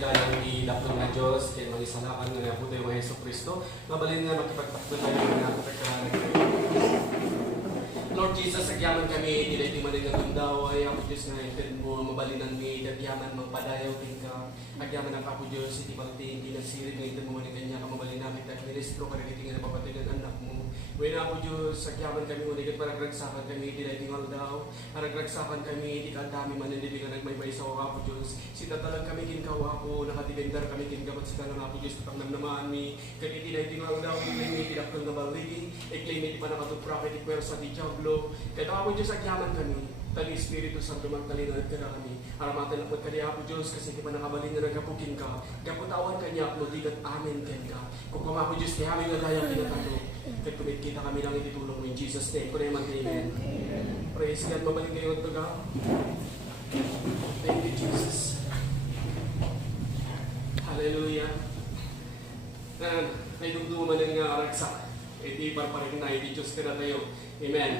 pangayda ng idapon nga Diyos, kaya mag-isalakan nga po tayo mga Yeso Kristo, mabalin nga makipagtakbo tayo nga pagkakaroon kayo. Lord Jesus, agyaman kami, nila iti maning nagundaw, ay ako Diyos na intend mo, mabalinan mi, agyaman magpadayaw din ka, agyaman ang kapo Diyos, iti pagtiin, kinasirid nga intend mo maning kanya, kamabalin namin, at ministro, karagiti nga napapatigan anak mo. When ako Diyos, agyaman kami, uligat paragragsakan kami, nila iti ngaldaw, paragragsakan kami, iti kadami manindili nga nagmaybay sa kapo Diyos, sitatalag kami kinkawa ko, nakatigandar kami kinkapat sa talang kapo Diyos, pagnamnamaan mi, kaniti na iti ngaldaw, iklaim iti dakton na baligi, iklaim iti panakatupra, iti pwersa di Diablo, kaya ako Diyos, agyaman kami, tali Espiritu Santo magtalinod ka na kami, aramatan lang kanya ako Diyos, kasi di pa nakabalin na nagkapukin ka, kaputawan kanya, ludigat amin ka, kung ako Diyos, di aming nadayang pinatalo, kaya kumikita kami lang ititulong mo in Jesus' name, kung naman amen. Praise God, mabalik kayo ito ka. Thank you, Jesus. Hallelujah. Ay dumduman ng ragsak. Iti parparin na, iti Diyos ka na tayo. Amen.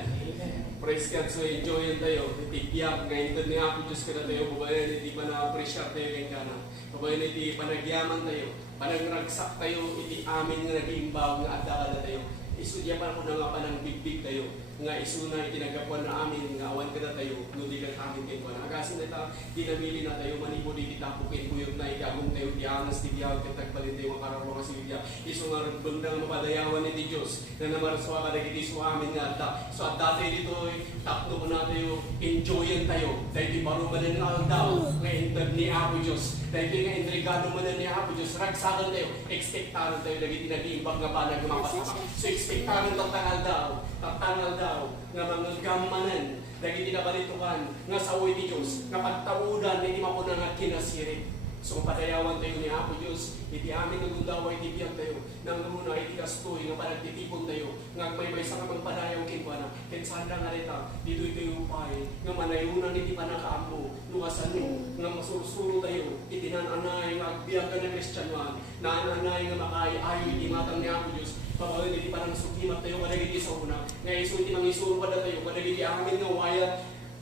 Praise God. So enjoyin tayo. Iti biyak. Ngayon ni Apo Diyos ka na tayo. Babayan, iti panappreciate tayo kayong kana. Babayan, iti panagyaman tayo. Panagragsak tayo. Iti amin nga nag-iimbaw nga adaka na tayo. Isudya pa ko na nga pa ng bigbig tayo. Nga isuna itinagapuan na amin, nga awan ka na tayo, nudigan amin kayo pa. Agasin na ta, dinamili na tayo, manipo di tapukin, kuyog na ikagong tayo, diangas, tibiyag, katagbalin tayo, makaramo kasi bigya. Iso nga bundang mapadayawan ni Diyos, na namaraswa ka na kitiso amin nga ata. So at dati dito, takno mo na tayo, enjoyin tayo. Dahil di baro man ng aldaw, nga intag ni Apo Diyos. Dahil di nga intrigado man ni Apo Diyos, ragsakan tayo, expectaran tayo, lagi tinagiimbag nga pa na gumapasama. So expectaran tatangal daw, nga mga gamanan, dahil tinabalitukan, nga saway ni Diyos, nga pagtaudan, hindi mapunan nga kinasirit. So padayawan tayo ni Apo Diyos, iti amin ng gundaway, iti biyang tayo, nang muna iti kastoy, nga panagtitipon tayo, nga may sa kamang padayaw kinpa na, kensanda nga rita, dito ito upay, nga manayunan iti panakaambo, nukasan mo, nga masursuro tayo, iti nananay, nga agbiyak ka ng Kristyanuan, nananay nga makaayayo, iti matang ni Apo Diyos, pagawin iti parang sukimat tayo, kadagiti sa una, nga iso iti mangisuro pa na tayo, kadagiti amin nga waya,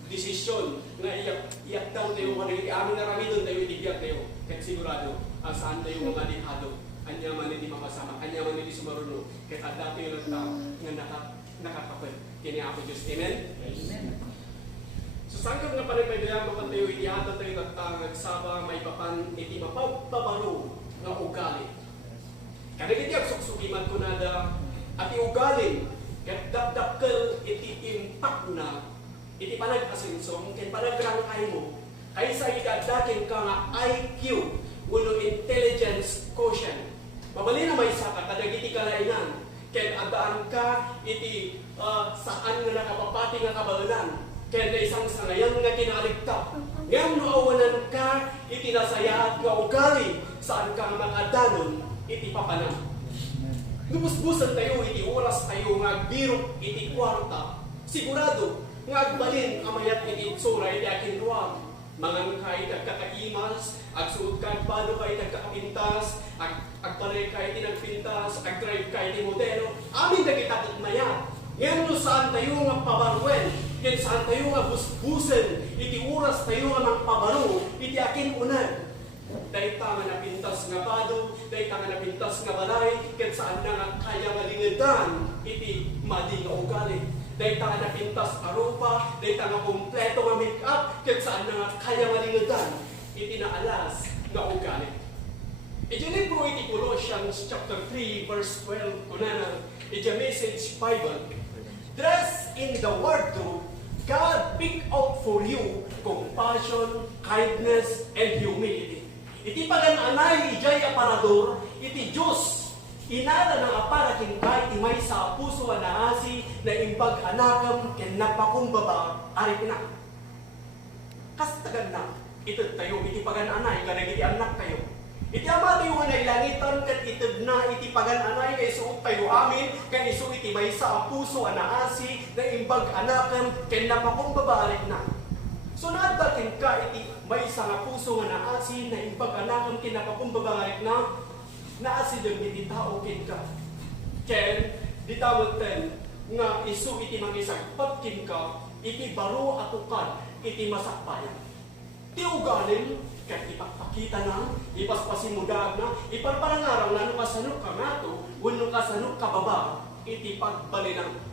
desisyon nga iyak daw tayo, kadagiti amin na ramidon tayo, itibiyak tayo, kahit sigurado, saan tayo mga lihado, anya man hindi makasama, anya man hindi sumaruno, kahit at dati yung nagtao, nga nakakapal, kini Apo Diyos, amen? Amen. So saan ka nga panagpagayang mapan tayo, itihata tayo nagsaba, may papan, iti mapagpabaro nga ugali. Kadagiti ang suksukiman ko na da, at iugaling, kahit dakdakkel, iti impact na, iti panag-asensong, kahit panagrangay mo, kaysa idadakin ka nga IQ, uno intelligence quotient. Mabali na may saka, kadagiti kalainan, kahit adaan ka, iti saan nga nakapapati nga kabalan, kahit na isang sangayan nga kinaligta. Ngayon nuawanan ka, iti nasayaat nga ugali, saan ka makadanon, iti papanam. Lubos-busan tayo, iti oras tayo, nga birok, iti kwarta. Sigurado, nga agbalin, amayat iti itsura, iti akin ruwag. Mangan ka iti nagkakaimas, agsuot ka, agpado ka iti nagkakapintas, agpalay ka iti nagpintas, agdrive ka iti modelo. Amin na kita maya. Ngayon saan tayo nga pabarwen, yan saan tayo nga busbusen, iti oras tayo nga magpabaro, iti akin unad. Dahil tanga na pintas nga bado, dahil tanga na pintas nga balay, kahit saan na nga kaya malingadan, iti mali nga ugali. Dahil tanga na pintas arupa, dahil tanga kompleto nga make-up, kahit saan na nga kaya malingadan, iti naalas nga ugali. Iti libro iti Colossians chapter 3 verse 12 kunana, iti Message Bible, dress in the wardrobe God pick out for you compassion, kindness, and humility. Iti pagan-anay, ijay aparador, iti Diyos, inala ng aparakin ka, iti may sa puso anaasi, na imbag anakam, ken napakumbaba, arik na. Kastagan na, ito tayo, iti pagan-anay, kanag iti anak tayo. Iti ama tayo nga nailangitan, kat itid na, iti pagan-anay, kay suot tayo amin, kan iso iti may sa puso anaasi, na imbag anakam, ken napakumbaba, arik na. So naadakin ka, iti may isang puso nga naasin na impag-anakam kinapakumbabarik na naasin lang iti tao kin ka. Ken, di tawag ten, nga isu iti mangisagpat kin ka, iti baro atukan, iti masakpayan. Ti ugaling, ket ipakita na, ipaspasimudad na, iparparangaraw na nukasanok ka nga to, wano kasanok ka baba, iti pagbalinang.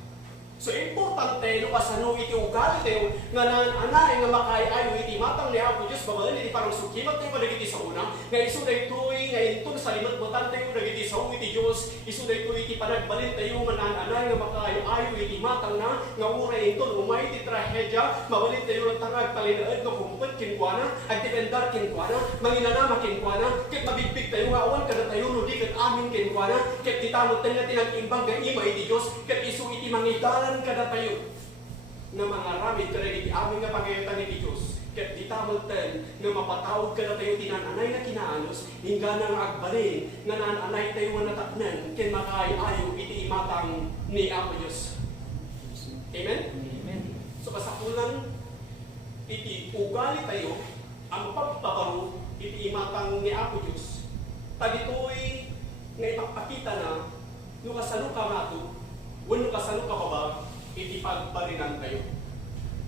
So importante no kasano iti ugali tayo nga nananay nga makaayayo iti matang ni Apo Diyos babalan iti parang sukimat tayo kadagiti sa una nga iso daytoy nga ito sa limat botan tayo kadagiti sa iti Diyos iso daytoy iti panagbalin tayo nga nananay nga makaayayo iti matang na nga uray ito umay iti trahedya mabalin tayo ng tarag talinaad nga kumpet kinkwana at dependar kinkwana manginanama kinkwana ket mabigbig tayo nga awan kada tayo no di ket amin kinkwana ket ditamot tayo nga tinag-imbang nga ima iti Diyos ket iso iti mangidala kada tayo nga mga ramid kada iti amin nga pagayatan iti Diyos ket ditamolten nga mapatawag kada tayo tinananay na kinaanos hingga na nga agbalin nga nananay tayo nga nataknen ken makaayayo iti imatang ni Apo Diyos. Amen? Amen. So kasapulan iti ugali tayo ang pagpaparo iti imatang ni Apo Diyos tagitoy nga ipakita na no kasano ka mato wano kasano ka pa ba, iti pagbalinan kayo.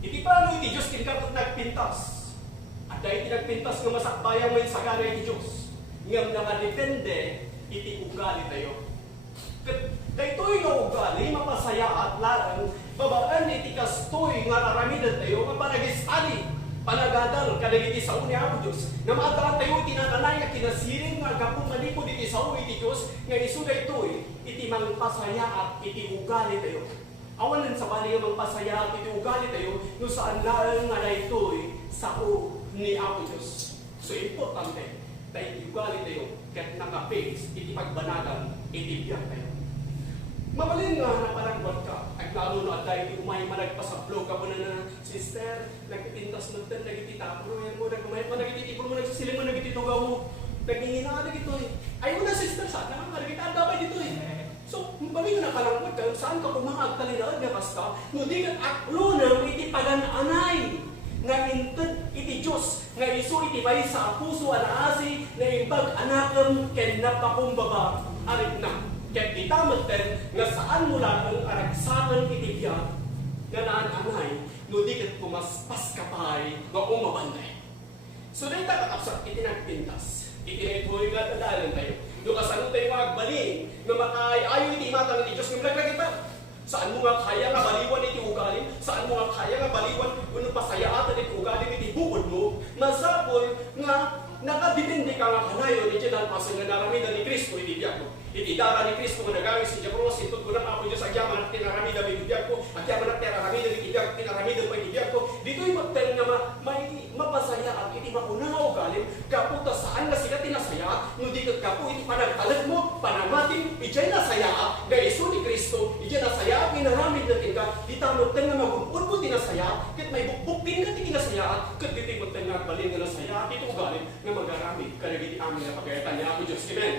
Iti paano iti Diyos kinkatot nagpintas. At dahil tinagpintas nga masakbayang may sagana iti Diyos. Ngam nakadepende, iti ugali tayo. Dahil to'y nga ugali, mapasaya at larang, babaan iti kastoy nga naramidan tayo, nga panagistali, panagadal, kadagiti sa uni Apo Diyos. Na maadaan tayo iti nananay nga kinasiring nga gapong malikod iti sa iti Diyos, nga isuday to'y, iti mangpasaya at iti ugali tayo. Awalan sa bali nga mangpasaya at iti ugali tayo, no saan laan nga na ito'y sa ni Apo Diyos. So importante, dahil iti ugali tayo, kahit nakapix, iti pagbanagan, iti biyak tayo. Mabalin nga na paranggot ka, at lalo na dahil umay managpasablog ka mo na sister, nagtitintas mo din, nagtitapro, yan mo, nagkumayat mo, nagtitipro mo, nagsisiling mo, nagtitugaw mo, nagingina ka na dito eh. Ayaw na sister, saan na ka, nagtitanda dito eh. So, mabalin nga na paranggot ka, saan ka kumahag talinaad nga kasta, no di ka aklo na iti pagananay, nga inted iti Diyos, nga iso iti bay sa puso anaasi, na imbag anakam ken napakumbaba, arit na. Kaya ditamot din nga saan mula ang aragsaman iti biyak nga naan-anay no di kat kumaspas kapay nga umabanday. So dahil tatakapsat iti nagpintas, iti nagpuloy nga tadalan tayo. No kasano tayo magbalin nga makaayayo iti matang iti Diyos ng laglagitan. Saan mo nga kaya nga baliwan iti ugalin? Saan mo nga kaya nga baliwan kung pasayaatan iti ugalin iti bukod mo? Masapol nga nakadipindi ka nga kanayon iti dalpasan nga naramidan ni Kristo iti biyak mo. Iti dara ni Kristo nga nagawin si Jabros, itod ko na Apo Diyos, agyaman at tinaramida may bibiyag ko, agyaman at tinaramida may bibiyag, tinaramida may bibiyag ko. Dito'y magtang nga may mapasaya at iti makunaw galim, kaputa saan na sila tinasaya, no di kapu iti panagtalag mo, panamating, ijay nasaya, gaiso ni Kristo, ijay nasaya, pinaramid natin ka, di tamot nga magunpun mo tinasaya, kat may bukbukin ka tinasaya, kat dito'y magtang nga balin nga nasaya, ito galim, nga magaramid, kanagiti amin na pagayatan niya Apo Diyos. Amen.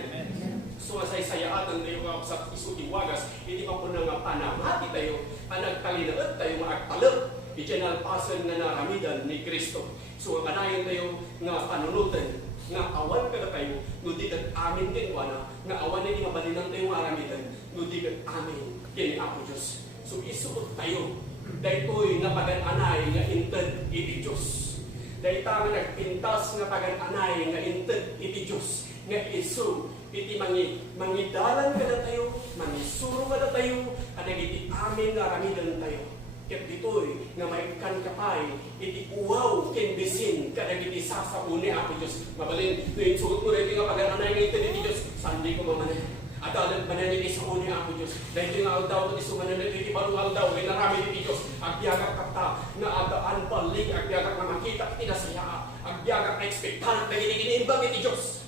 So masay-sayaan tayo nga sa isuti wagas, hindi pa po na nga panamati tayo, panagtalinaad tayo, maagtalap, i-general pasan na naramidan ni Kristo. So kanayan tayo nga panunutan, nga awan ka na tayo, no di kat amin kinwana, nga awan na di mabalinan tayo maramidan, no di kat amin kini Apo Diyos. So isuot tayo, dahil to'y nga pagan-anay nga inted iti Diyos. Dahil tayo nagpintas nga pagan-anay nga inted iti Diyos, nga iso, iti mangidalan ka na tayo, mangisuro ka na tayo, kanang iti amin nga ramidan tayo. Ket ditoy nga maikan kapay, iti uwaw ken bisin, kanang iti sasapuni Apo Diyos. Mabalin, no insuot mo rin nga pag-anay nga iti Diyos, sandi ko mamanay. Adalat manan iti sa uni Apo Diyos. Dahil nga aldaw, iti sumanan iti balong aldaw, ginarami iti Diyos, agbiagak kapta, na adaan balik, agbiagak na makita, tinasaya, agbiagak na ekspektan, naginimbang iti Diyos.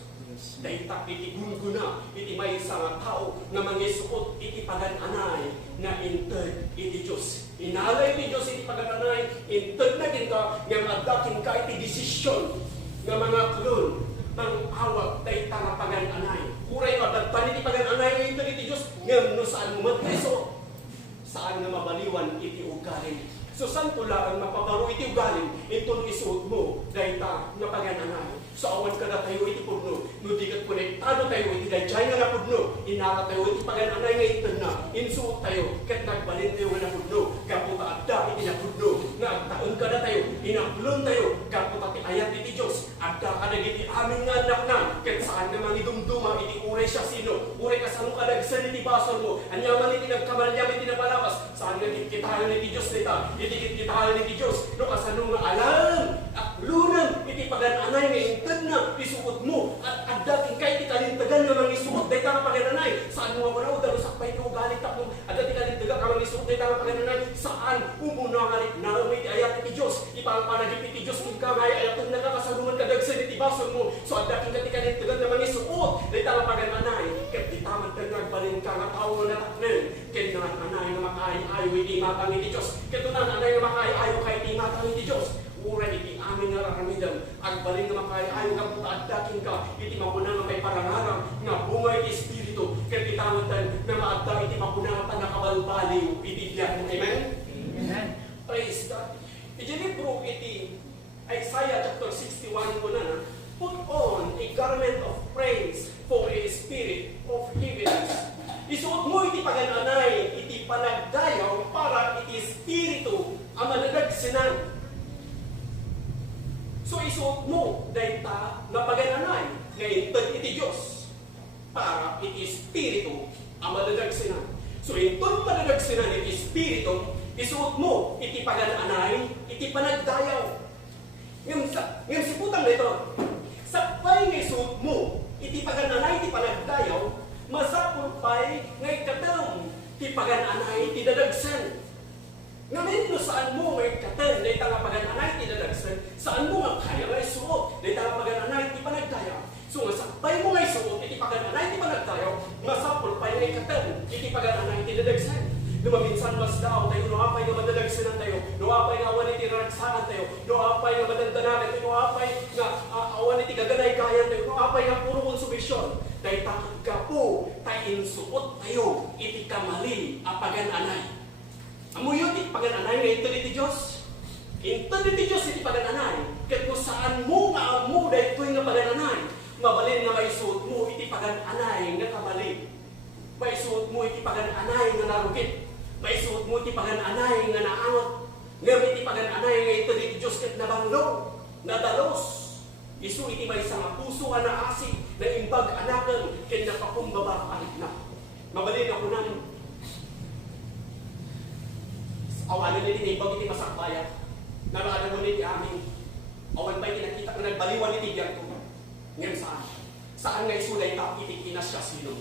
Dahil iti gunguna, iti may isang tao na mangisuot iti pagan-anay na inted iti Diyos. Inalay iti Diyos iti pagan-anay, inted na ginka, nga madakin ka iti desisyon nga mga klon, ng awag tayo nga pagan-anay. Kuray ka, dagpan iti pagan-anay na inted iti Diyos, nga no saan mo matreso, saan nga mabaliwan iti ugalin. So saan pula ang mapaparo iti ugalin, itong isuot mo, dahil ta nga pagan-anay. So awan ka na tayo iti pudno, no di kat konektado tayo iti dayjay nga na pudno, inara tayo iti pagan-anay nga itan na, insuot tayo, kat nagbalin tayo nga na pudno, kaputa adda iti na pudno, nga agtaon ka na tayo, inaplon tayo, kaputa ti ayat iti Diyos, adda ka kadagiti amin nga anak na, ket saan nga mangidumduma, iti uray siya sino, uray kasano kadagsan iti basol mo, anyaman iti nagkamalyam iti napalawas, saan nga kitahan iti Diyos nita, iti kitahan iti Diyos, no kasano nga alam, aklunan, iti pagananay nga intad na, isuot mo, at dating kay iti kalintagan nga mangisuot, day tanga pagananay, saan mo nga manaw, dalusakpay iti ugalit ako, at dati kalintagan ka mangisuot, day tanga pagananay, saan umuna nga rin, naamay iti ayat iti Diyos, ipangpanagip iti Diyos, ika nga ayat na nakasaluman kadagsan iti basol mo, so at dating kati kalintagan na mangisuot, day tanga pagananay, ket di taman ka nagbalin ka nga tao na nataknen, ket nga anay nga makaay-ayo iti matang iti Diyos, ket unan anay nga makaay-ayo kay iti matang iti Diyos, uray iti amin nga raramidam, agbalin nga makaay-ayo nga puta at dating ka, iti mapuna nga may parangarang, nga bunga iti Espiritu, ket itamatan na maadda iti mapuna nga nakabalbaliw iti biyak. Amen? Amen. Praise God. Iti libro iti Isaiah chapter 61 ko na, put on a garment of praise for a spirit of heaviness. Isuot mo iti pagananay, iti panagdayaw para iti Espiritu ang manadagsinan. So isuot mo dahil ta na pagananay ngayon iti Diyos para iti Espiritu ang madadagsinan. So itong madadagsinan iti Espiritu, isuot mo iti pagananay, iti panagdayaw. Ngayon si putang nito, sapay nga isuot mo iti pagananay, iti panagdayaw, masapul pa'y ngay katang iti pagananay, iti dadagsan. Ngayon no saan mo ngay katang na itang pagananay, iti dadagsan, saan mo nga kaya nga isuot na itang pagananay, iti panagdayaw. So nga sapay mo nga isuot, iti pagananay, iti panagdayaw, masapul pa'y ngay katang iti pagananay, iti dadagsan. Lumaminsan mas daw tayo, nuapay nga madadagsanan tayo, nuapay nga awan iti raragsangan tayo, nuapay nga madandanagan tayo, nuapay nga awan iti gaganay-gayan tayo, nuapay nga puro konsumisyon. Dahil takot ka po, tayo insuot tayo, iti kamali, apagananay. Amo yun, iti pagananay nga ito iti Diyos. Ito iti Diyos, iti pagananay. Kat kung saan mo nga amo, dahil ito'y nga pagananay, mabalin nga maisuot mo, iti pagananay nga kamali. Maisuot mo, iti pagananay nga narugit. Maisuot mo iti pagananay nga naangot. Ngayon iti pagananay nga ito iti Diyos ket nabanglo, nadalos. Isu iti may nga puso nga naasig, na imbag anakan, ket nakakumbaba anak na. Mabalin ako namin. Awanan iti imbag iti masakbayan. Nalaala mo iti amin. Awan ba'y kinakita ko nagbaliwan iti biyan ko. Ngayon saan? Saan nga isulay ka iti kinas siya sino?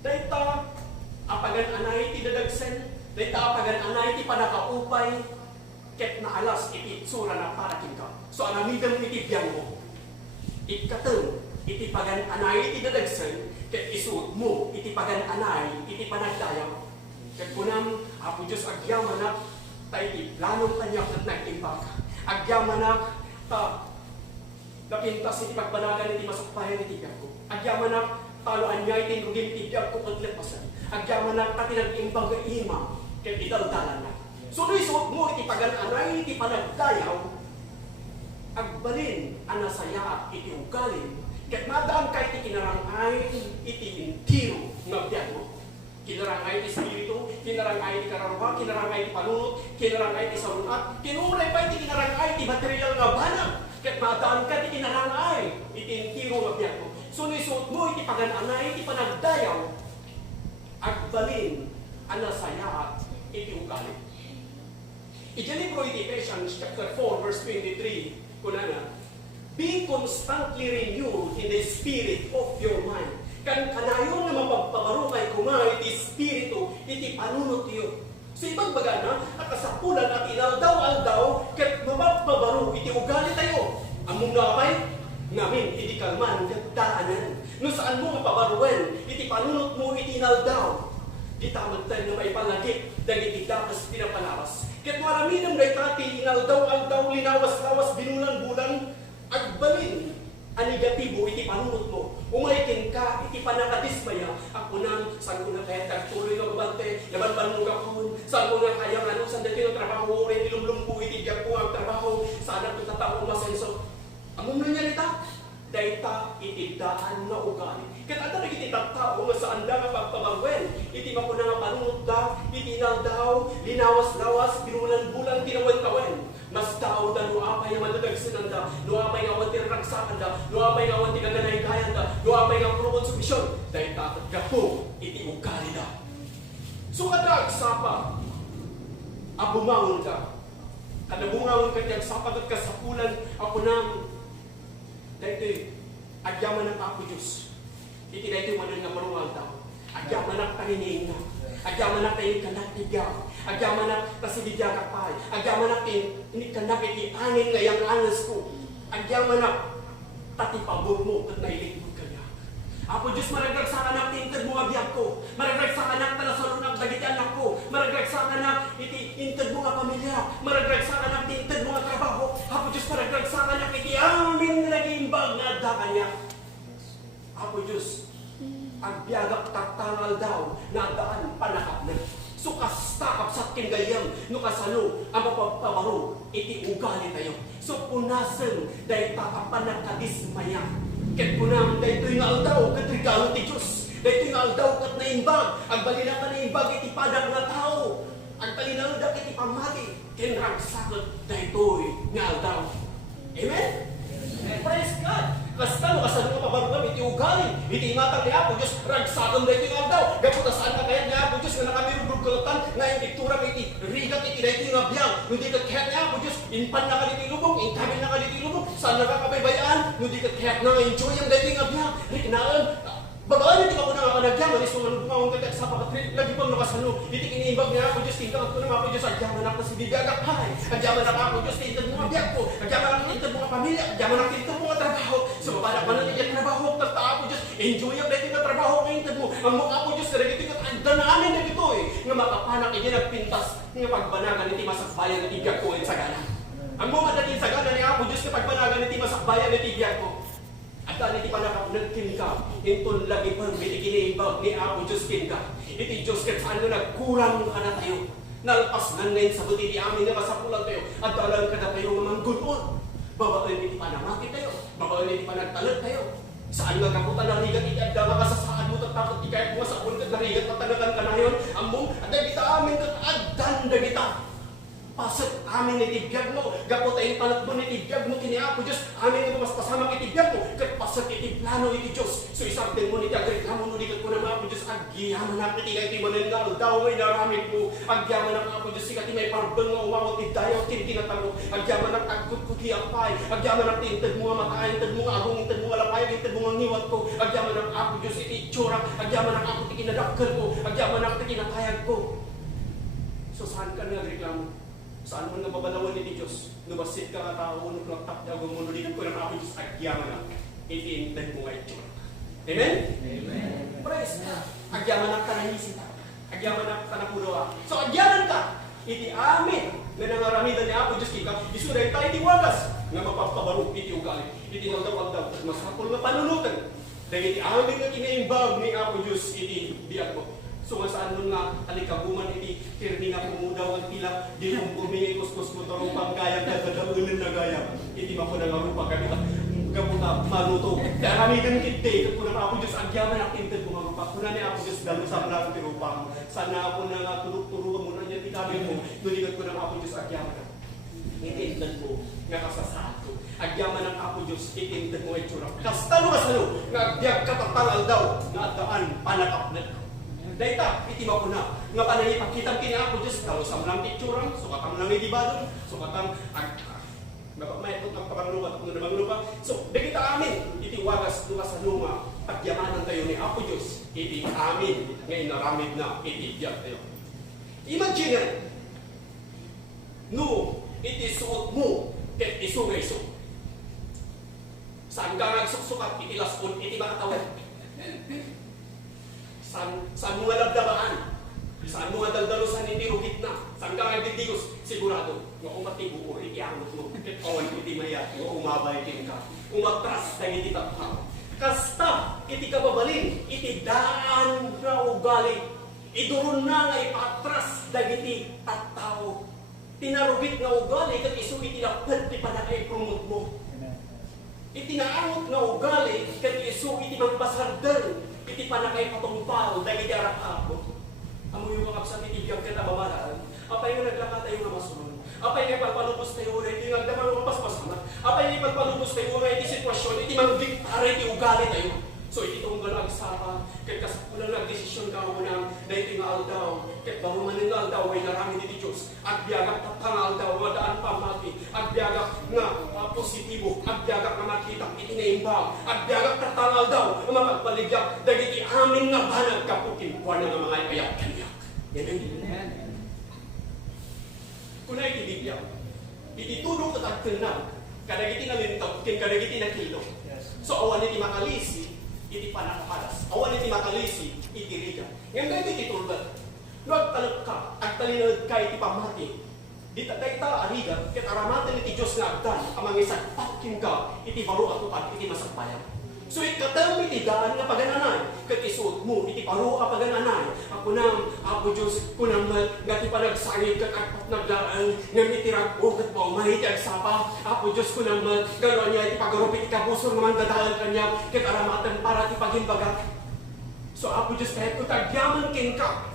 Dahil ta, apagan-anay ti dadagsen, dahil ta apagan-anay ti panakaupay, ket na alas iti itsura na parating ka. So anamidam iti biyan mo. Ikateng, iti pagan-anay ti dadagsen, ket isuot mo, iti pagan-anay, iti panagdayaw. Ket kunam, Apo Diyos, agyamanak, ta iti planong tanyak at nagtimbag. Agyamanak, ta napintas iti pagbanagan iti masukpayan iti biyan ko. Agyamanak, taluan niya itin rugin tibiyag ko paglepasan. Agyaman na katinag-imbang ga ima, kaya idaldalan na. So, isuot mo, iti pagananay, iti panagdayaw, agbalin, anasaya, iti ugalin, kaya madaan ka iti kinarangay, iti intiro, ngabyan mo. Kinarangay iti Espiritu, kinarangay iti kararwa, kinarangay iti panunot, kinarangay iti sarunat, kinuray pa iti kinarangay, iti material nga banang, kaya madaan ka iti kinarangay, iti intiro, ngabyan mo. So, isuot mo, iti pagananay, iti panagdayaw, agbalin, anasaya, iti ugali. Iti libro iti Ephesians chapter 4, verse 23, kunana, be constantly renewed in the spirit of your mind. Kan kanayon nga mapagpabaro kay kumay, iti spiritu, iti panunot yun. So, ibang bagana, at kasapulan at inaldaw-aldaw, kat mapagpabaro, iti ugali tayo. Among napay, ngamin, iti kalman, gagdaanan. No saan mo mapabaruan, iti panunot mo, iti inaldaw. Di tamad tayo na maipalagip, dahil iti dapas pinapalawas. Kaya't marami ng daytati, inaldaw-aldaw, linawas-lawas, binulan-bulan, agbalin. Ang negatibo, iti panunot mo. Umaikin ka, iti panakadismaya. Ako nang, saan ko na kaya tagtuloy na babante, laban-ban mong gakon, saan ko na kaya nga, saan dati ng trabaho, rin, ilumlumpo, iti diyak ko ang trabaho, saan ako tatao masenso. Ang nangyarita, dayta itidaan na ugali. Kaya ata nagiti tao nga saan da nga pagpabarwen, iti mapuna nga panunod da, iti inaldaw, linawas-lawas, binulan-bulan, tinawan-tawan. Mas tao da, no apay nga madagagsinan da, no apay nga wanti ragsakan da, no apay nga wanti kaganay-gayan da, no apay nga pro-consumption, dahil tatat gapo, iti ugali da. So kadag sapa, abumangon ka. Kada bungaon ka dyan, sapagat kasapulan ako nang dahil agyaman ng Apo Diyos. Iti dahil manan nga maruwal daw. Agyaman ng taninin na. Agyaman ng tayo kanak igaw. Agyaman ng tasilidya kapay. Agyaman ng kanak iti angin ngayang anas ko. Agyaman ng tatipabog mo at nailigod kaya. Apo Diyos, maraglag sa kanak tintad mo abiyag ko. Maraglag sa kanak talasalunag dagiti anak ko. Maraglag sa kanak iti intad mo nga pamilya. Maraglag sa kanak tintad mo nga trabaho. Apo Diyos, maraglag sa kanak iti amin naging bag na da kanya. Apo Diyos, ang biyagak tatangal daw na daan panakap na. So kastakap sa kinggayang no kasano ang mapapabaro iti ugali tayo. So punasan dahil takapan na kadismaya. Ket punam dahil ito'y nga aldaw kat regalo ti Diyos. Dahil ito'y nga aldaw kat naimbag. Ang balina ka naimbag iti padag na tao. Ang talinaldag iti pamati. Kenragsakot dahil ito'y nga aldaw. Amen? Praise God! Kasta no kasano nga pabarugam iti ugali. Iti imatang ni Apo Diyos. Ragsakot dahil ito'y nga aldaw. Gaputa saan ka kaya ni Apo Diyos nga nakamirugog kalatan nga yung ikturang iti rigat iti dahil ito'y nga biyang. Hindi ka kaya ni Apo Diyos. Inpan na ka diti lubong. Intamin na ka diti lubong. Saan na ka kabaybayaan. Hindi ka kaya na enjoy ang dahil ito'y nga biyang. Rikinaan. Babaan iti ka po na nga kanagyaman. Iso nga nung kagat sa pakat. Lagi pang nakasano. Iti kiniimbag ni Apo Diyos. Tingkang ako ng Apo Diyos. Agyaman ako si bibiyagakay. Agyaman ako Apo Diyos. Tintad mo nga biyag ko. Agyaman ako tintad mo nga pamilya. Agyaman ako tintad mo nga trabaho. So mabanak man natin yung trabaho. Tata Apo Diyos. Enjoy ang dahil nga trabaho. Ngintad mo. Ang mga Apo Diyos. Karagiti ka tanda namin na ito eh. Nga makapanak iti nagpintas. Nga pagbanagan iti masakbayan iti biyag ko sa gana. Ang mga dating sa gana ni Apo Diyos. Nga pagbanagan iti masakbayan iti biyag ko. At dahil iti panakap nagkinka, itong lagi pang bitikinimbag ni Apo Diyos kinka. Iti Diyos kat saan na nagkurang ka na tayo. Nalpas na ngayon sa buti di amin na masapulan tayo. At dalang ka na tayo ng gunon. Babaan iti panamaki tayo. Babaan iti panagtalag tayo. Saan nga kaputan na rigat iti adda nga kasasaan mo tapos di kahit mga sapon kat narigat matanagan ka na yun. Among at dahil kita amin kat addan da kita. Pasat amin itibiyag mo. Gapot ay panatbon itibiyag mo kini Apo Diyos. Amin ito mas pasamang itibiyag mo. Kat pasat itiplano iti Diyos. So isang din mo niti agreklamo no dikat ko na Apo Diyos. Agyaman na iti iti mananalo. Daw may naramit mo. Agyaman na Apo Diyos. Sikat may parbang nga umawat itayaw. Tintinatamo. Agyaman na agkut ko kiyakpay. Agyaman na tintad mo nga makain. Tintad mo nga agong. Tintad mo nga lapay. Tintad mo nga ngiwat ko. Agyaman na Apo Diyos iti itsura. Agyaman na Apo iti kinadakkel ko. Agyaman na iti kinakayag ko. So saan ka nga reklamo? Saan mo nababalawan ni Diyos? Nubasit ka nga tao, nuklaktak niya, gumunuligan ko ng Apo Diyos, agyaman na. Itiintad mo nga ito. Amen? Amen. Praise God. Agyaman na ka na isita. Agyaman na ka na puloa. So agyaman ka. Iti amin. Na nangaramidan ni Apo Diyos kika. Isuday tayo iti wagas. Nga mapapabaro iti ugali. Iti nagdaw-agdaw. At masakol na panunutan. Dahil iti amin na kinaimbag ni Apo Diyos iti biyag mo. So nga saan nun nga alikabuman iti kirni nga pumudaw ang tila di mong kumingi kuskus mo tarong panggayang dadadaunan na gayang iti mako na nga rupa kami gaputa maluto kaya kami din kiti kung na Apo Diyos agyaman ang tintad mo nga rupa kuna ni Apo Diyos dalo sa mga ti rupa sana ako na nga tulog-turuan mo na niya tikamin mo nuligat ko ng Apo Diyos agyaman ang itintad mo nga kasasaan ko agyaman ng Apo Diyos itintad mo ay tsura kastalo nga agbyag katatangal daw nga daan panakap na dayta, iti mo na. Nga panay ipakitang kina Apo Diyos, talo sa mga picturang, sukatang nang itibadon, sukatang may putang kapanglupa, kung namang lupa. So, dagita amin, iti wagas lukas sa luma, at yamanan tayo ni Apo Diyos, iti amin, nga inaramid na, iti biyag tayo. Imagine, no, iti suot mo, ket isugay-sug. Saan ka nagsuksukat, iti laspon, iti makatawan. Saan mga labdabaan, saan mga daldalusan iti rukit na, saan ka nagdidigos, sigurado, nga umatigo o ikiangot mo, kawan iti mayat, nga umabay kin ka, umatras na iti tapang. Kasta, iti kababalin, iti daan na ugali, iduron na nga ipatras na iti tattao. Tinarugit na ugali, kat iso iti lapad, ti panakay prumot mo. Itinaangot na ugali, kat iso iti magpasardal, iti panakay patungpal, dahil iti arap-apo. Amo yung kakapsat iti biyag ka na babalaan. Apay nga naglaka tayo nga masunod. Apay nga ipagpalubos tayo na iti nagdamang mapaspasamat. Apay nga ipagpalubos tayo na iti sitwasyon, iti magdiktara, iti ugali tayo. So iti itong galagsapa, kat kasapunan nagdesisyon ka mo na iti nga aldaw, kat barumanin nga aldaw, ay narami iti Diyos. Agbiagak tapang aldaw, wadaan pamati. Agbiagak nga positibo, agbiagak nga makita, iti naimbang. Agbiagak tapang aldaw, nga magpaligyak, dagiti amin nga banag kapukin, kuha na nga mga ipayak kanyak. Amen. Kuna iti bibya, iti tulong katakil na, kadagiti na mintaw, kadagiti na kilo. So awan iti makalisi, iti panakapalas. Awan iti makalisi, iti riga. Ngayon iti tulbat. Nagtalak ka, at talinag ka iti pamati. Dita ta ariga, ket aramatan iti Diyos nga agdan, amang isagpakin ka, iti baro atupan, iti masagbayan. So ikatang iti daan nga pagananay, ket isuot mo, iti baro a pagananay. Ako nang, Apo Diyos, kunang nga ti panagsangit ket agpat nagdaan, nga mitirag o ket maumay iti agsapa. Apo Diyos, kunang gano'n niya iti pagarupi iti kabusor nga mandadalan kanya, ket aramatan para ti pagimbaga. So Apo Diyos, kahit ko tagyaman king ka,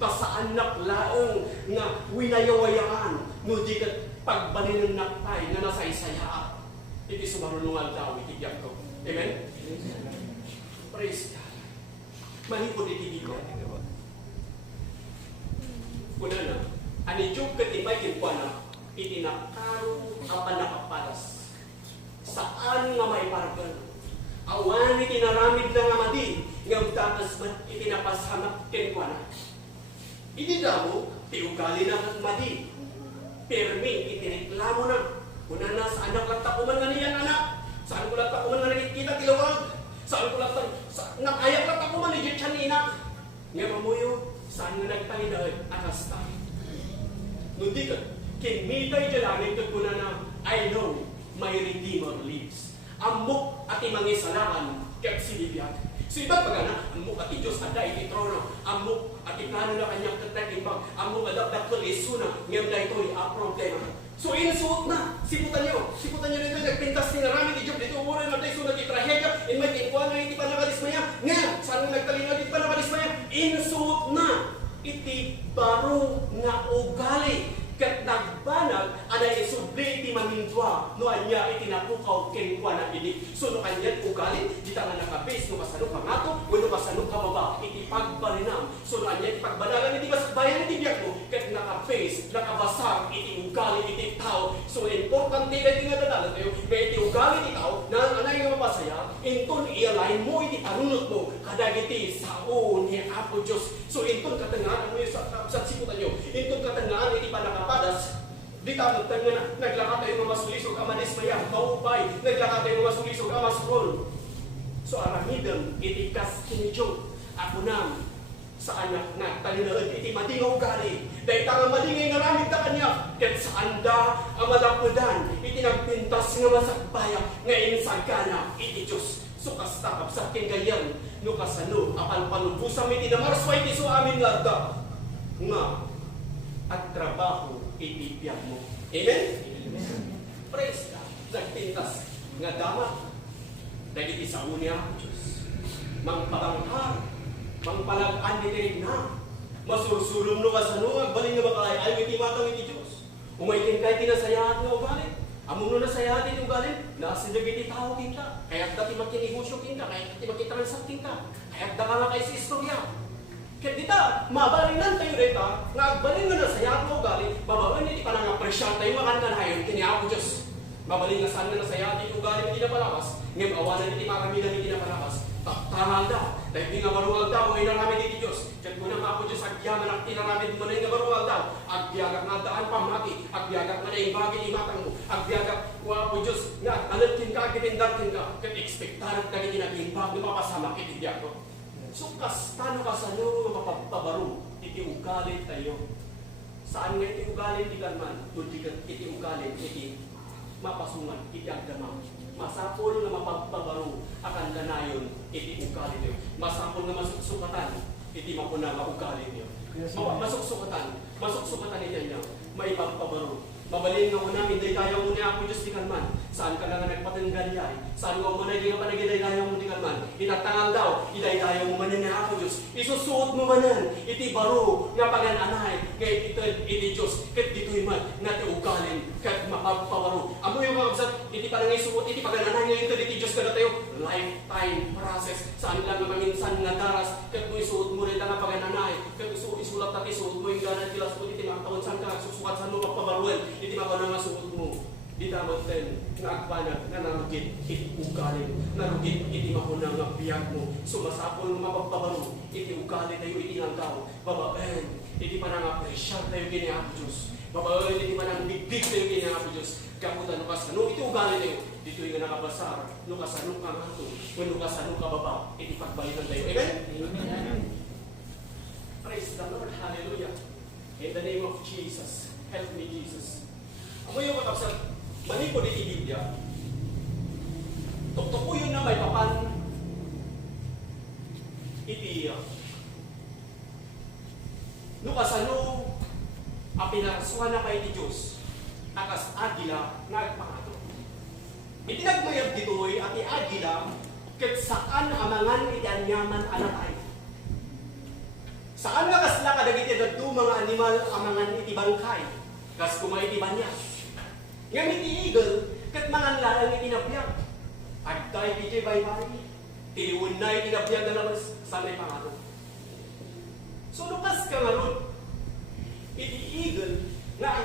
tasaan naklaong nga winayawayaan, no di kat pagbanin ng nakpay na nasaysayaan. Iti sumarunungal daw, itibiyag ko. Amen? Praise God. Manipod iti ko. Kuna na, anijog katibay kinkuana, iti nakaro apan nakapalas. Saan nga may pargan? Awan iti naramid na nga madi, nga utakas man iti napasamak kinkuana. Iti damo, tiugali na kat madi. Permi, itiniklamo na. Kuna na, saan naglattakuman nga niyan, anak? Saan ko lattakuman nga nakikita tilawag? Saan ko nakayak lattakuman ni Jetchanina? Nga mamuyo, saan nga nagpahinahid? Akas tayo. Nundi ka, kinmitay dyan ito kuna na, I know my Redeemer lives. Amok at imangisalakan, kaya sinibiyag. So iba pa gana, amok at Diyos at iti trono, amok at iplano na kanyang katakimbang, amok at dakdakol isuna, ngayon na ito'y problema. So insuot na, siputan nyo dito, nagpintas ni narami ni Job, dito umuran na tayo sunod itrahedya, in may kinkuha na iti pa nakalismaya, ngayon, saan nagtalina iti pa nakalismaya, insuot na, iti baro nga ugali, kat nagbanag, anay isubli iti mamindwa, no anya iti napukaw kinkuha na ini. So no kanyan ugali, di nga nakabase, no kasano ka ngato, no kasano ka baba, iti pagbalinam. So no anya iti pagbanagan, iti bayan iti biyak mo, kat nakabase, nakabasag, iti ugali, iti tao. So importante na iti nga dadalan tayo, kaya iti ugali iti tao, na anay nga mapasaya, inton i-align mo, iti tarunot mo, kadagiti sao ni Apo Diyos. So inton katangaan mo yung sa siputan nyo, inton katangaan iti panakapadas, di tayo naglakat tayo mga masulisog amanis maya, maupay, naglakat tayo mga masulisog amasrol. So aramidam, iti kas kinidyo, ako na sa anak na talinaan, iti madingaw gali, dahil tangang malingay nga ramid na kanya, ket saan da ang malapudan, iti nagpintas nga masakbaya, nga insagana, iti Diyos. So kastakap sa kingayan, no kasano, apan palubusam iti namarsway ti so amin larda, nga at trabaho itipiyag mo. Amen? Praise God. Nagpintas nga dama, dahil iti sa unya, Diyos. Mangpabanghar, mangpalagaan ditirig na, masursulong no kasano, agbaling nga makalay, ayaw iti matang iti Diyos. Umaitin kahit tinasayahat nga ugali. Among no nasayahat iti ugali, nasindag iti tao kinta. Kaya't dati makinigusyo kinta, kaya't dati makitransak kinta. Kaya't da ka nga kayo sa istorya. Kaya dita, mabalingan tayo rita, nga agbaling nga nasayahat nga ugali, mabalingan iti panang apresyal tayo, makan ka na hayon, kiniapo Diyos. Mabaling nga saan nga nasayahat iti ugali, hindi na palakas. Ngayon, awanan iti maraminan, hindi na palakas. Tangal daw, dahil di nga maruwag daw, ngayon na namin iti Diyos. Kaya kung naman po Diyos, agyaman at tinaramid mo na yung maruwag daw. Agbiyagak nga daan pamati, agbiyagak nga na yung bagay imatang mo. Agbiyagak, po Diyos, nga, alatin ka, kitindartin ka. Kaya ekspektarat ka iti nag-imbag, napapasama kitibiyag ko. So, kastano ka sa nyo mapapabaro, iti ugalit tayo. Saan nga iti ugalit, iti kanman, iti ugalit, iti mapasungan, iti agdamang. Masapol na mapapabaro, akan kanayon, iti ugalit tayo. Masapol na masuksukatan, iti mapuna maugalit tayo. Masuksukatan iti niya, may pagpabaro, Mabalin nga una, hindi kaya mo niya ako Diyos di kalman. Saan ka na nga nagpatanggalyay? Saan ka mo na hindi ka pa nag-iday kaya mo di kalman? Itatangal daw, iday kaya mo manin niya ako Diyos. Isusuot mo manan, iti baro, nga pagananay, kaya iti Diyos, kahit dito'y man, nga ti ugalin, kahit mapagpawaro. Amo yung kakabsat, iti parang isuot, iti pagananay ngayon ito, iti Diyos ka na tayo, lifetime process. Saan lang nga minsan nga daras, kahit mo isuot mo rin nga pagananay, kahit isulat natin, isuot mo yung gana, tilas mo, iti mga taon, saan ka, susukat, saan mo magpabaruan, iti mga na nga suot mo. Di dapat din, nga agpanag, nga narugit, iti ugalin, narugit, iti mahunang nga biyag mo, sumasapol mapagpabaro, iti ugalin tayo, iti nanggaw, babaen, iti panang apresyar tayo kiniyak Diyos, babaen, iti panang bigdig tayo kiniyak Diyos, kaputan no kasano, iti ugalin tayo, dito yung nakabasar, no kasano ka nga ito, no kasano ka baba, iti pagbalikan tayo. Amen? Amen. Praise the Lord, hallelujah. In the name of Jesus, help me Jesus. Ako yung kakabsat, mani ko dito Biblia. Tuktok ko yun na may papan iti no kasano apinarasuhan na kay ti Diyos akas agila na agpangato. Iti nagmayag dito'y ati agila ket saan amangan iti anyaman anatay. Saan nga kasla kadagiti dadto mga animal amangan iti bangkay kas kumay iti banyas. Ngayon iti eagle, kat mga lalang itinabiyag. Agtay iti baybay, tiliwan na itinabiyag na naman sa may pangato. So lukas ka nga ron, iti eagle, nga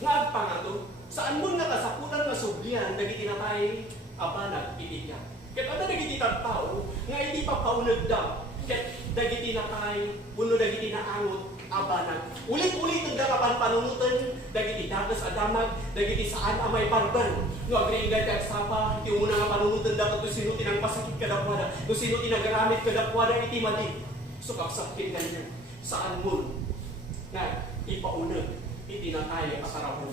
agpangato, saan mo nakasaputan nga sublihan, nagiti na tayo, abanag iti niya. Kat ano nagiti tagtao, nga iti papaunag daw, kat dagiti na tayo, puno dagiti na angot, abanag. Ulit-ulit ang darapan panunutan, dagiti dagas adamag, dagiti saan amay parban. No agreengay kag sapa, iti una nga panunutan dapat kung sino tinang pasakit kadakwada, kung sino tinagaramit kadakwada iti mali. So kapsakit ganyan, saan mo na ipaunag, iti na tayo kasarapon.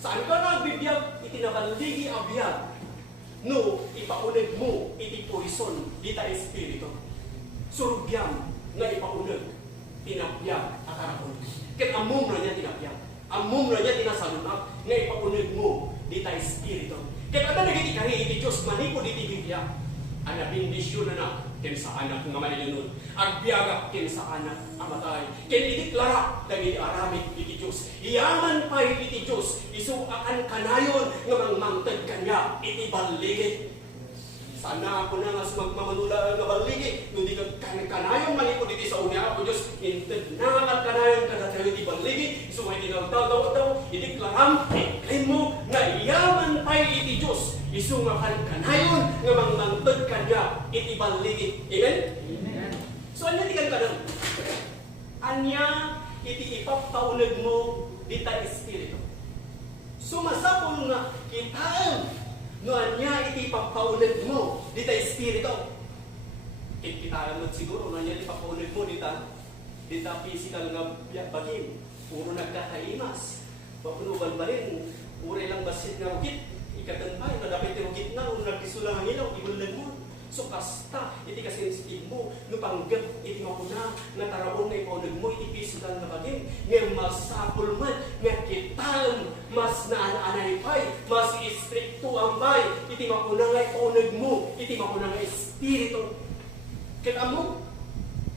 Saan ka na agbibiyag, iti nabaligi abiyag. No, ipaunag mo, iti poison, dita espiritu. Surugyam na ipaunag, tinapyag akarapon. Ket amom na niya tinapyag. Amom na niya tinasalunap nga ipaunag mo dita espiritu. Ket ada nagiti kari iti Dios manipod iti Biblia. Ana bendisyon na ken sa anak nga manilunod. Agbiaga ken sa anak amatay. Ken ideklara dagiti aramid iti Dios. Iyaman pa iti Dios isu akan kanayon nga mangmangted kanya iti baligid. Sana ako na nga magmamanula nga baligi, hindi ka kanayon manipod iti sa unya ako Diyos, inted na nga kanayon kada tayo iti baligi, sumay tinagdaw, idiklaram, iklaim mo, nga iyaman pa'y iti Diyos, isu nga kanayon nga mangmangtod kanya iti baligi. Amen? Amen. So, anya tikan ka lang? Anya iti ipaptaunag mo dita espiritu. Sumasapol nga kitaan noan niya iti pampaunag mo dita espiritu. Kita mo siguro noan niya iti pampaunag mo dita physical nga bagim. Puro nagkakaimas. Papuno balbalin. Puro lang basit nga rugit. Ikatanbay. Kadapit rugit na. Kung nagkisulang ang ilaw, ibulag mo. So kasta, iti kasensitive mo, no panggap, iti mapuna, na tarawon na ipaunag mo, iti physical na bagay, ngayon masapul man, nga kitaan, mas naan-anay pay, mas istrikto ang bay, iti mapuna nga ipaunag mo, iti mapuna nga espiritu. Kaya mo,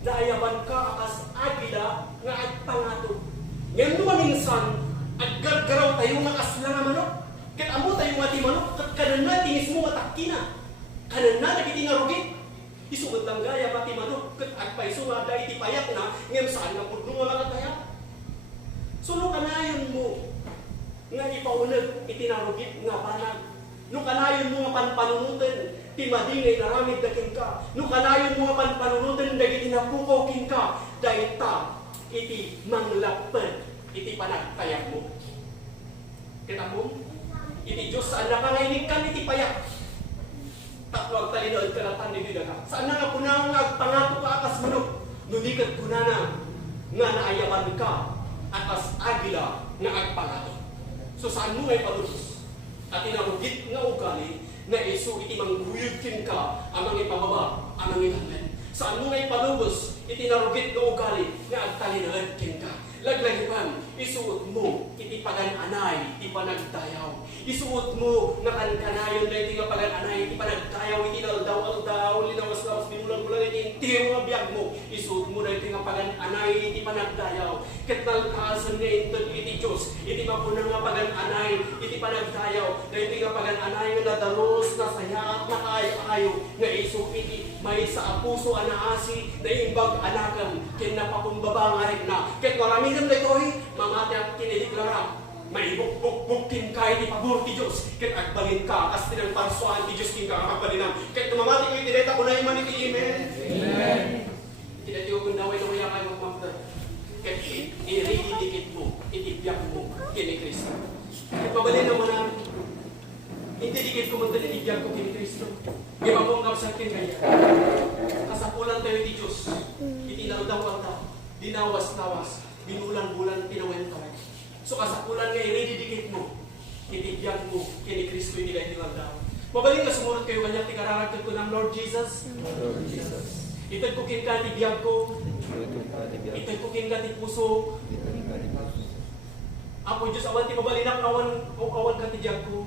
naayaban ka akas agila, nga agpangato. Ngayon lumaminsan, aggargaraw tayo nga kasla nga manok. Kaya mo tayo nga ti manok, kat kanan na, tinis mo matakki na. Kanan na, nagiti nga rugit. Isugot lang gaya, pati manok, kat agpaiso nga dahil itipayak na, ngayon saan nga pudno nga makatayak. So, no kanayon mo, nga ipaunag, itinarugit nga panag. No kanayon mo nga panpanunutan, timadingay naramid dakin ka. No kanayon mo nga panpanunutan, dagiti napukaw kin ka, dahil ta, iti manglapad, iti panagtayak mo. Kita mo? Iti Diyos, saan na kangainig ka, iti payak. Tatwag talinood ka na tandi ka. Saan na nga punang agpangato ka akas manok? Nudikat kunana nga naayaman ka akas agila nga agpangato. So saan mo ngay palubos? At inarugit nga ugali na iso iti mangguyugkin ka amang ipababa, amang itangan. Saan mo ngay palubos? Itinarugit nga ugali nga agtalinood kin ka. Laglagipan, isuot mo, iti pagan-anay, iti panagdayaw. Isuot mo, nakan-kanayon na iti pagan-anay, iti panagdayaw, iti naldaw-aldaw, linawas-lawas, binulang-bulang, iti intiro nga biyag mo. Isuot mo na iti pagan-anay, iti panagdayaw. Ket nalkasan nga iti Diyos, iti mapuna nga pagan-anay, iti panagdayaw, na iti nga pagan-anay nga nadalos, nasaya at nakayo-ayo, nga iso iti may sa puso anaasi, na imbag anakan, ken napakumbaba nga rin na. Ket marami nga ito mamati at kinideklara, may buk-buk-bukin ka iti pabor ti Diyos, ket agbangin ka, kas tinang parsuan ti Diyos king kakapagpalinam. Ket mamati ko itineta ko na iman iti amen. Amen. Tinatiyo kung naway na kaya kayo magmamda. Ket i-rededicate mo, itibyak mo, kini Kristo. Ket mabalin naman na, indidikit ko mo ito itibyak ko kini Kristo. Iba kong kapsakin kaya. Kasapulan tayo ti Diyos, itinaldaw-aldaw, dinawas-lawas, binulan-bulan, pinawen ka. So kasapulan nga, i-rededicate mo, itibyak mo, kini Kristo, hindi kayo tinaldaw. Mabalin nga sumunod kayo kanya, tikararagtag ko ng Lord Jesus. Lord Jesus. Itag ko kin ka, tibiyag ko. Itag ko kin ka, ti puso. Apo Diyos, awan ti mabalinak, awan ka tibiyag ko.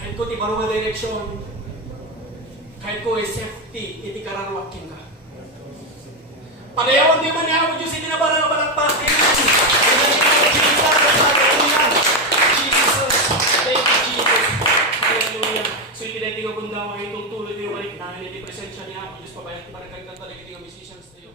Kahit ko ti barong nga direksyon. Kahit ko safety, iti kararwakin ka. Padayawan di man niya ako Diyos, hindi na ba nga balakpakin? Jesus, thank you Jesus. Hallelujah. So ikiniti ko kung daw ay itong tuloy niyo balik namin, iti presensya niya ako Diyos, pabayat, parang kagkanta lang iti nga musicians tayo.